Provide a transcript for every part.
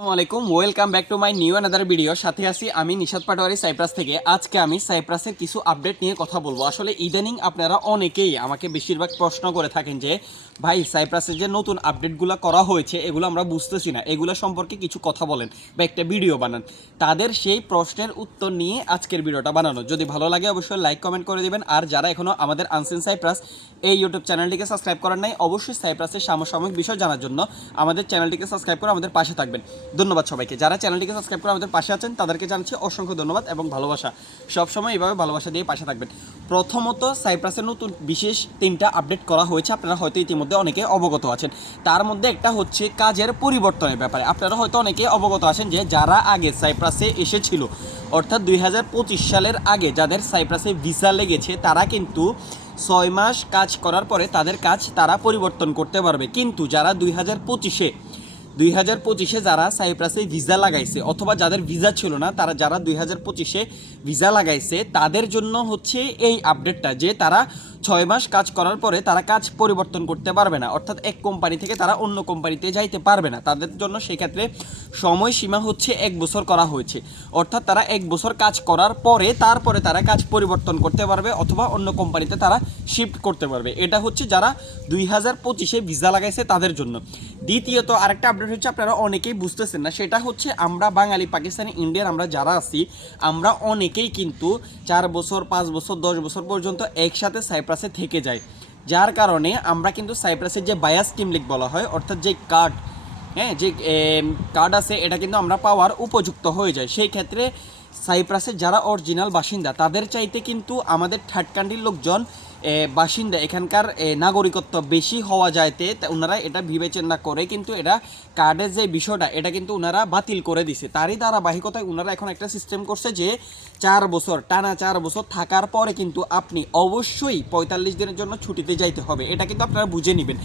আসসালামু আলাইকুম welcome back to my new another video সাথে আছি আমি নিশাদ পাটোয়ারি সাইপ্রাস থেকে। আজকে আমি সাইপ্রাসের কিছু আপডেট নিয়ে কথা বলব। আসলে ইদানিং আপনারা অনেকেই আমাকে বেশিরভাগ প্রশ্ন করে থাকেন যে, ভাই সাইপ্রাসের যে নতুন আপডেটগুলো করা হয়েছে, এগুলো আমরা বুঝতেছি না। এগুলো সম্পর্কে কিছু কথা বলেন বা একটা ভিডিও বানান। তাদের সেই প্রশ্নের উত্তর নিয়ে আজকের ভিডিওটা বানানো। যদি ভালো লাগে, অবশ্যই লাইক কমেন্ট করে দেবেন। আর যারা এখনও আমাদের আনসিন সাইপ্রাস এই ইউটিউব চ্যানেলটিকে সাবস্ক্রাইব করার নাই, অবশ্যই সাইপ্রাসের সমসাময়িক বিষয় জানার জন্য আমাদের চ্যানেলটিকে সাবস্ক্রাইব করে আমাদের পাশে থাকবেন। ধন্যবাদ সবাইকে। যারা চ্যানেলটিকে সাবস্ক্রাইব করে আমাদের পাশে আছেন, তাদেরকে জানাচ্ছি অসংখ্য ধন্যবাদ এবং ভালোবাসা। সবসময় এইভাবে ভালোবাসা দিয়ে পাশে থাকবেন। প্রথমত সাইপ্রাসের নতুন বিশেষ তিনটা আপডেট করা হয়েছে। আপনারা হয়তো ইতিমধ্যে অনেকে অবগত আছেন। তার মধ্যে একটা হচ্ছে কাজের পরিবর্তনের ব্যাপারে। আপনারা হয়তো অনেকে অবগত আছেন যে যারা আগে সাইপ্রাসে এসেছিল, অর্থাৎ দুই হাজার পঁচিশ সালের আগে যাদের সাইপ্রাসে ভিসা লেগেছে, তারা কিন্তু ছয় মাস কাজ করার পরে তাদের কাজ তারা পরিবর্তন করতে পারবে। কিন্তু যারা দুই হাজার পঁচিশে দুই হাজার পঁচিশে যারা সাইপ্রাসে ভিসা লাগাইছে, অথবা যাদের ভিসা ছিল না, তারা যারা দুই হাজার পঁচিশে ভিসা লাগাইছে, তাদের জন্য হচ্ছে এই আপডেটটা যে তারা ছয় মাস কাজ করার পরে তারা কাজ পরিবর্তন করতে পারবে না। অর্থাৎ এক কোম্পানি থেকে তারা অন্য কোম্পানিতে যাইতে পারবে না। তাদের জন্য সেক্ষেত্রে সময়সীমা হচ্ছে এক বছর করা হয়েছে। অর্থাৎ তারা এক বছর কাজ করার পরে তারপরে তারা কাজ পরিবর্তন করতে পারবে অথবা অন্য কোম্পানিতে তারা শিফট করতে পারবে। এটা হচ্ছে যারা দুই হাজার পঁচিশে ভিসা লাগাইছে তাদের জন্য। দ্বিতীয়ত আরেকটা আপডেট হচ্ছে, আপনারা অনেকেই বুঝতেছেন না, সেটা হচ্ছে আমরা বাঙালি, পাকিস্তানি, ইন্ডিয়ান আমরা যারা আছি, আমরা অনেকেই কিন্তু চার বছর, পাঁচ বছর, দশ বছর পর্যন্ত একসাথে সাইপ্রাসে থেকে যায়। যার কারণে আমরা কিন্তু সাইপ্রাসের যে বায়াস টিম লিগ বলা হয়, অর্থাৎ যে কার্ড হ্যাঁ যে কার্ড আছে, এটা কিন্তু আমরা পাওয়ার উপযুক্ত হয়ে যায়। সেই ক্ষেত্রে সাইপ্রাসের যারা অরিজিনাল বাসিন্দা, তাদের চাইতে কিন্তু আমাদের থার্ড কান্ট্রির লোকজন বাসিন্দা এখানকার নাগরিকত্ব বেশি হওয়া যায়তে ওনারা এটা বিবেচনা করে, কিন্তু এটা কার্ডের যে বিষয়টা, এটা কিন্তু ওনারা বাতিল করে দিছে। তারই ধারাবাহিকতায় ওনারা এখন একটা সিস্টেম করছে যে চার বছর, টানা চার বছর থাকার পরে কিন্তু আপনি অবশ্যই পঁয়তাল্লিশ দিনের জন্য ছুটিতে যাইতে হবে। এটা কিন্তু আপনারা বুঝে নেবেন।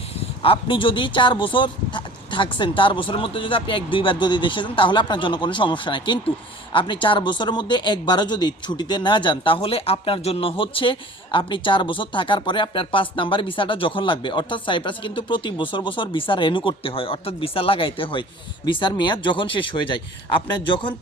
আপনি যদি চার বছর থাকছেন চার বছরের মধ্যে যদি আপনি এক দুইবার যদি দেশে যান তাহলে আপনার জন্য কোনো সমস্যা নাই। কিন্তু আপনি চার বছরের মধ্যে একবারও যদি ছুটিতে না যান তাহলে আপনার জন্য হচ্ছে আপনি চার বছর থাকার পরে আপনার পাঁচ নাম্বার ভিসাটা যখন লাগবে অর্থাৎ সাইপ্রাসে কিন্তু প্রতি বছর বছর ভিসা রেনু করতে হয় অর্থাৎ ভিসা লাগাইতে হয়। ভিসার মেয়াদ যখন শেষ হয়ে যায় আপনার যখন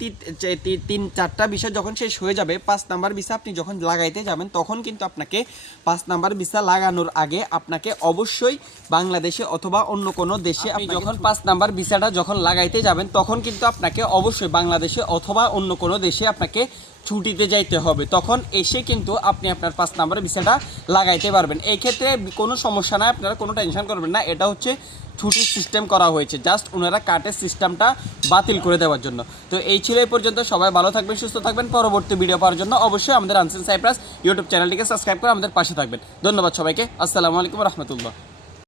তিন চারটা ভিসা যখন শেষ হয়ে যাবে পাঁচ নাম্বার ভিসা আপনি যখন লাগাইতে যাবেন তখন কিন্তু আপনাকে পাঁচ নাম্বার ভিসা লাগানোর আগে আপনাকে অবশ্যই বাংলাদেশে অথবা অন্য কোনো দেশে আপনি যখন পাঁচ নাম্বার ভিসাটা যখন লাগাইতে যাবেন, তখন কিন্তু আপনাকে অবশ্যই বাংলাদেশে অথবা অন্য কোনো দেশে আপনাকে ছুটিতে যাইতে হবে। তখন এসে কিন্তু আপনি আপনার পাঁচ নাম্বার ভিসাটা লাগাইতে পারবেন। এই ক্ষেত্রে কোনো সমস্যা নাই, আপনারা কোনো টেনশন করবেন না। এটা হচ্ছে ছুটির সিস্টেম করা হয়েছে। জাস্ট ওনারা কাটের সিস্টেমটা বাতিল করে দেওয়ার জন্য। তো এই ছিল এই পর্যন্ত। সবাই ভালো থাকবেন, সুস্থ থাকবেন। পরবর্তী ভিডিও পাওয়ার জন্য অবশ্যই আমাদের আনসিন সাইপ্রাস ইউটিউব চ্যানেলটিকে সাবস্ক্রাইব করে আমাদের পাশে থাকবেন। ধন্যবাদ সবাইকে। আসসালামু আলাইকুম রহমতুল্লাহ।